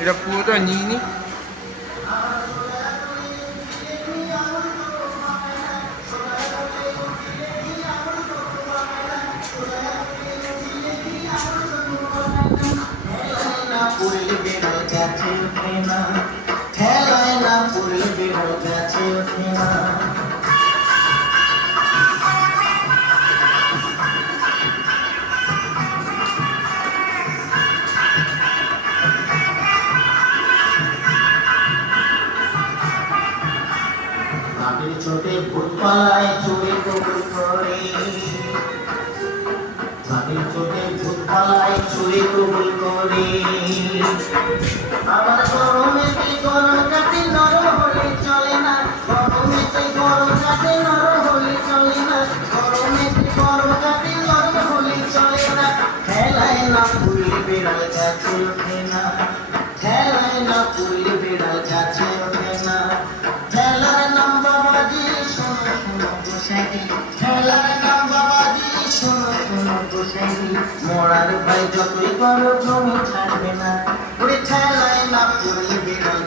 এটা পুরোটা নিয়ে নি। ছোটে ভূত পালায় চুরি কবুল করে, মাটির ছোটে ভূত পালায় চুরি কবুল করে। আমার গরমেতে গরম কাটে নরম হলে চলে না, গরমেতে গরম কাটে নরম হলে চলে না, গরমেতে গরম কাটে নরম হলে চলে না। খেলায় না পুরলে বেড়াল গাছে ওঠে না, খেলায় না পুরলে বেড়াল গাছে ওঠে না। খেলার নাম বাবাজি শোনো শোনো গোসাইজি, খেলার নাম বাবাজি শোনো শোনো গোসাইজি। মরার ভাই যতই করো জমি ছাড়বে না, ওরে খেলায় না পুরলে বেড়াল